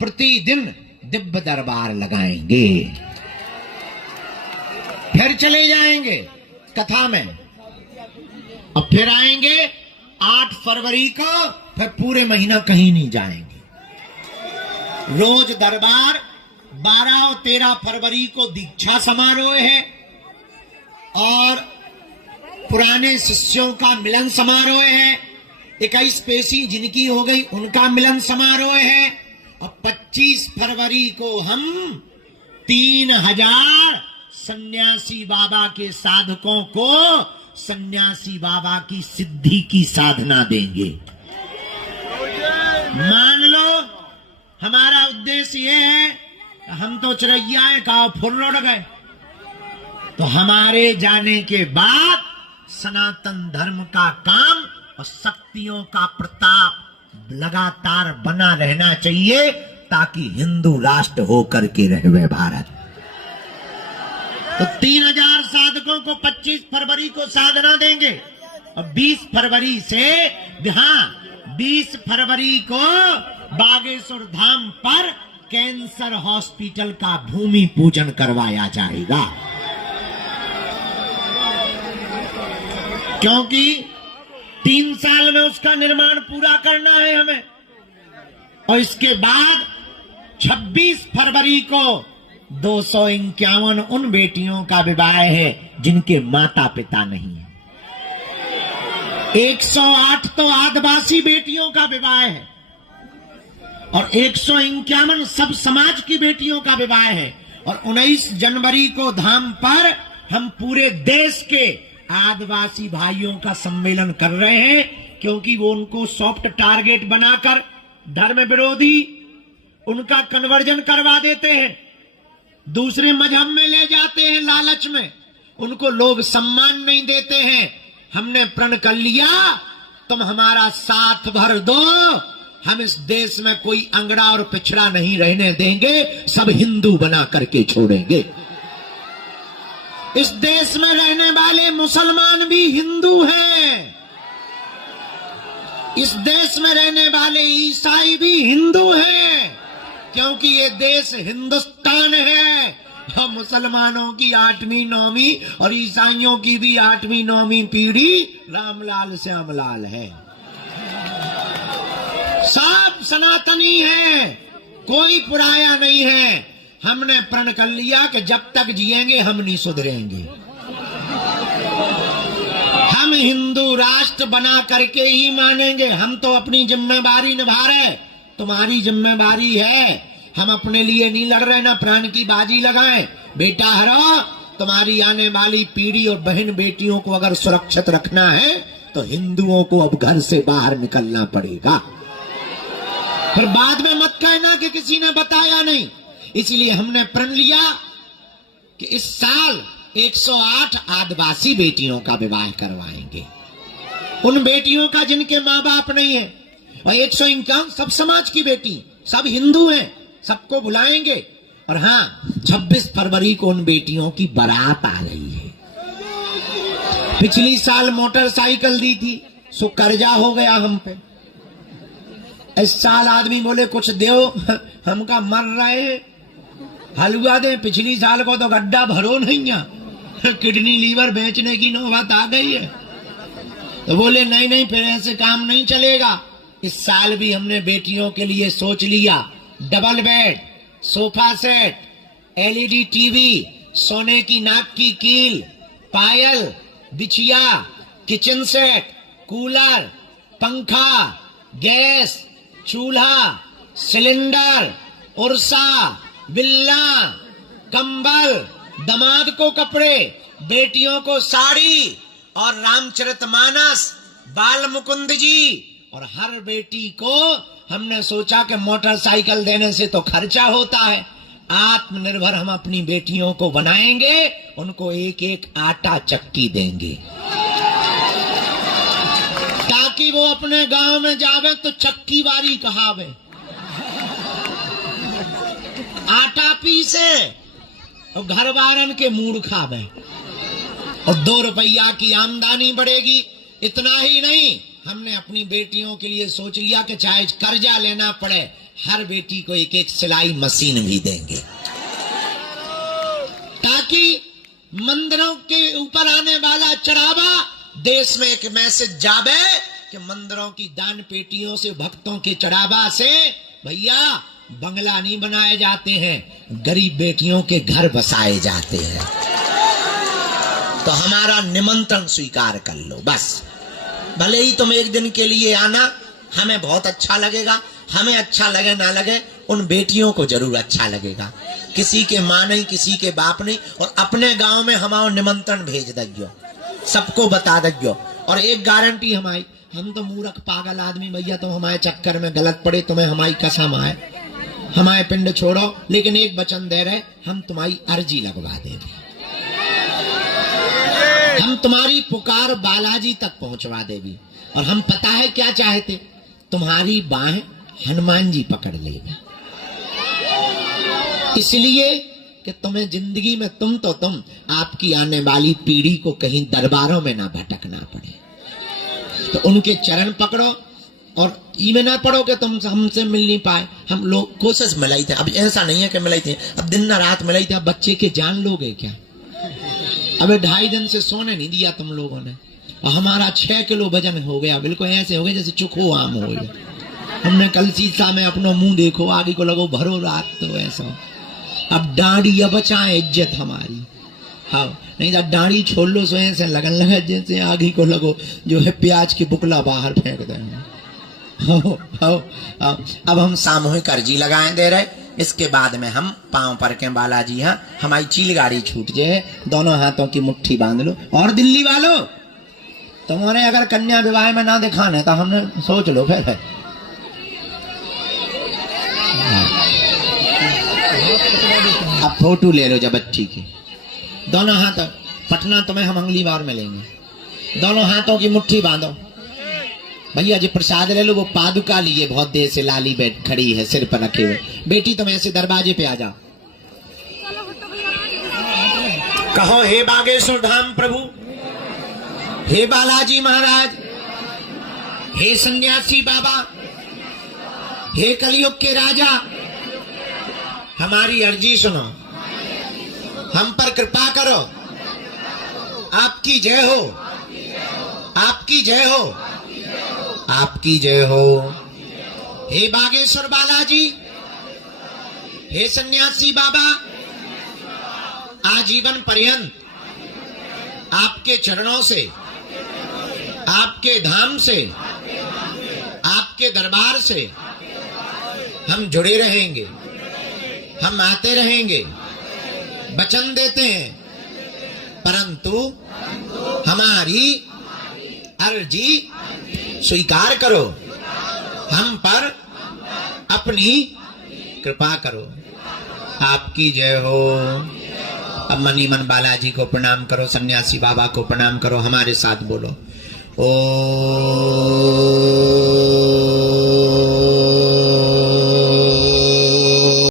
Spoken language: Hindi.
प्रतिदिन दिव्य दरबार लगाएंगे, फिर चले जाएंगे कथा में और फिर आएंगे 8 फरवरी को, फिर पूरे महीना कहीं नहीं जाएंगे। रोज दरबार 12 और 13 फरवरी को दीक्षा समारोह है और पुराने शिष्यों का मिलन समारोह है। 21 पेशी जिनकी हो गई उनका मिलन समारोह है। और 25 फरवरी को हम 3000 सन्यासी बाबा के साधकों को सन्यासी बाबा की सिद्धि की साधना देंगे। मान लो हमारा उद्देश्य ये है, हम तो चिड़ैया है का फुर उड़ गए, तो हमारे जाने के बाद सनातन धर्म का काम और शक्तियों का प्रताप लगातार बना रहना चाहिए, ताकि हिंदू राष्ट्र होकर के रहे भारत। तो 3000 साधकों को 25 फरवरी को साधना देंगे और 20 फरवरी से 20 फरवरी को बागेश्वर धाम पर कैंसर हॉस्पिटल का भूमि पूजन करवाया जाएगा, क्योंकि 3 साल में उसका निर्माण पूरा करना है हमें। और इसके बाद 26 फरवरी को 251 उन बेटियों का विवाह है जिनके माता पिता नहीं है। 108 तो आदिवासी बेटियों का विवाह है और 151 सब समाज की बेटियों का विवाह है। और 19 जनवरी को धाम पर हम पूरे देश के आदिवासी भाइयों का सम्मेलन कर रहे हैं, क्योंकि वो उनको सॉफ्ट टारगेट बनाकर धर्म विरोधी उनका कन्वर्जन करवा देते हैं, दूसरे मजहब में ले जाते हैं लालच में, उनको लोग सम्मान नहीं देते हैं। हमने प्रण कर लिया, तुम हमारा साथ भर दो, हम इस देश में कोई अंगड़ा और पिछड़ा नहीं रहने देंगे, सब हिंदू बना करके छोड़ेंगे। इस देश में रहने वाले मुसलमान भी हिंदू हैं, इस देश में रहने वाले ईसाई भी हिंदू हैं, क्योंकि ये देश हिंदुस्तान है। और मुसलमानों की 8वीं 9वीं और ईसाइयों की भी 8वीं 9वीं पीढ़ी रामलाल श्यामलाल है। सब सनातनी है, कोई पुराया नहीं है। हमने प्रण कर लिया कि जब तक जिएंगे हम नहीं सुधरेंगे, हम हिंदू राष्ट्र बना करके ही मानेंगे। हम तो अपनी जिम्मेदारी निभा रहे, तुम्हारी जिम्मेदारी है। हम अपने लिए नहीं लड़ रहे, ना प्राण की बाजी लगाएं। बेटा हरो, तुम्हारी आने वाली पीढ़ी और बहन बेटियों को अगर सुरक्षित रखना है तो हिंदुओं को अब घर से बाहर निकलना पड़ेगा। फिर बाद में मत कहना कि किसी ने बताया नहीं। इसलिए हमने प्रण लिया कि इस साल 108 आदिवासी बेटियों का विवाह करवाएंगे, उन बेटियों का जिनके माँ बाप नहीं है। और 151 सब समाज की बेटी, सब हिंदू हैं, सबको बुलाएंगे। और हाँ, 26 फरवरी को उन बेटियों की बारात आ रही है। पिछली साल मोटरसाइकिल दी थी, सो कर्जा हो गया हम पे। इस साल आदमी बोले कुछ दो, हमका मर रहे हैं, हलवा दे। पिछली साल को तो गड्ढा भरो नहीं है, किडनी लीवर बेचने की नौबत आ गई है। तो बोले नहीं नहीं, फिर ऐसे काम नहीं चलेगा। इस साल भी हमने बेटियों के लिए सोच लिया, double bed, sofa set, LED TV, सोने की नाक की कील, पायल, बिछिया, किचन सेट, कूलर, पंखा, गैस, चूल्हा, सिलेंडर, उर्सा, बिल्ला, कंबल, दामाद को कपड़े, बेटियों को साड़ी और रामचरितमानस, बाल मुकुंद जी। और हर बेटी को हमने सोचा कि मोटरसाइकिल देने से तो खर्चा होता है, आत्मनिर्भर हम अपनी बेटियों को बनाएंगे, उनको एक एक आटा चक्की देंगे, ताकि वो अपने गांव में जावे तो चक्की वारी कहावे, आटा पीसे और घर वारन के मूड खावे और 2 रुपया की आमदनी बढ़ेगी। इतना ही नहीं, हमने अपनी बेटियों के लिए सोच लिया कि चाहे कर्जा लेना पड़े हर बेटी को एक एक सिलाई मशीन भी देंगे, ताकि मंदिरों के ऊपर आने वाला चढ़ावा देश में एक मैसेज जावे कि मंदिरों की दान पेटियों से, भक्तों के चढ़ावा से भैया बंगला नहीं बनाए जाते हैं, गरीब बेटियों के घर बसाए जाते हैं। तो हमारा निमंत्रण स्वीकार कर लो बस। भले ही तुम एक दिन के लिए आना, हमें बहुत अच्छा लगेगा, हमें अच्छा लगे ना लगे उन बेटियों को जरूर अच्छा लगेगा। किसी के माँ नहीं, किसी के बाप नहीं, और अपने गांव में हमारा निमंत्रण भेज दो, सबको बता दो। और एक गारंटी हमारी, हम तो मूर्ख पागल आदमी भैया, तुम हमारे चक्कर में गलत पड़े, तुम्हें हमारी कसम आए, हमारे पिंड छोड़ो, लेकिन एक वचन दे रहे, हम तुम्हारी अर्जी लगवा देंगे, हम तुम्हारी पुकार बालाजी तक पहुंचवा देगी। और हम पता है क्या चाहते, तुम्हारी बाहें हनुमान जी पकड़ लेगा, इसलिए कि तुम्हें जिंदगी में तुम आपकी आने वाली पीढ़ी को कहीं दरबारों में ना भटकना पड़े। तो उनके चरण पकड़ो और इमे ना पड़ो कि तुम हमसे मिल नहीं पाए। हम लोग कोशिश मिलाई थे, अब ऐसा नहीं है कि मिलाई थे, अब दिन न रात मिलाई थे। अब बच्चे के जान लोगे क्या? अबे 2.5 दिन से सोने नहीं दिया तुम लोगों ने, और हमारा 6 किलो वजन हो गया, बिल्कुल ऐसे हो गया जैसे चुखो आम हो गया। हमने कल शीशा में अपना मुंह देखो, आगे को लगो भरो रात, तो ऐसा। अब डांडी अब बचाए इज्जत हमारी, हाँ नहीं तो डांडी छोड़ लो, सोए से लगन लगा जैसे आगे को लगो जो है प्याज की बुकला बाहर फेंक देंगे। अब हम सामूहिक अर्जी लगाए दे रहे, इसके बाद में हम पांव पर के बालाजी, हाँ हमारी चील गाड़ी छूट जाए, दोनों हाथों की मुट्ठी बांध लो। और दिल्ली वालों, तुम्हारे अगर कन्या विवाह में ना दिखाने तो हमने सोच लो फिर। अब फोटो ले लो जब बच्ची की, दोनों हाथ, पटना तुम्हें हम अगली बार मिलेंगे, दोनों हाथों की मुट्ठी बांधो। भैया जी प्रसाद ले लो, वो पादुका लिए बहुत देर से लाली बैठ खड़ी है सिर पर रखे हुए। बेटी तुम ऐसे दरवाजे पे आ जाओ, कहो हे बागेश्वर धाम प्रभु, हे बालाजी महाराज, हे सन्यासी बाबा, हे कलयुग के राजा, हमारी अर्जी सुनो, हम पर कृपा करो, आपकी जय हो, आपकी जय हो, आपकी जय हो। हे बागेश्वर बालाजी, हे सन्यासी बाबा, आजीवन पर्यंत आपके चरणों से, आपके धाम से, आपके दरबार से हम जुड़े रहेंगे, हम आते रहेंगे, वचन देते हैं, परंतु हमारी अर्जी स्वीकार करो, हम पर अपनी कृपा करो, आपकी जय हो। अब मनी मन बालाजी को प्रणाम करो, सन्यासी बाबा को प्रणाम करो, हमारे साथ बोलो ओ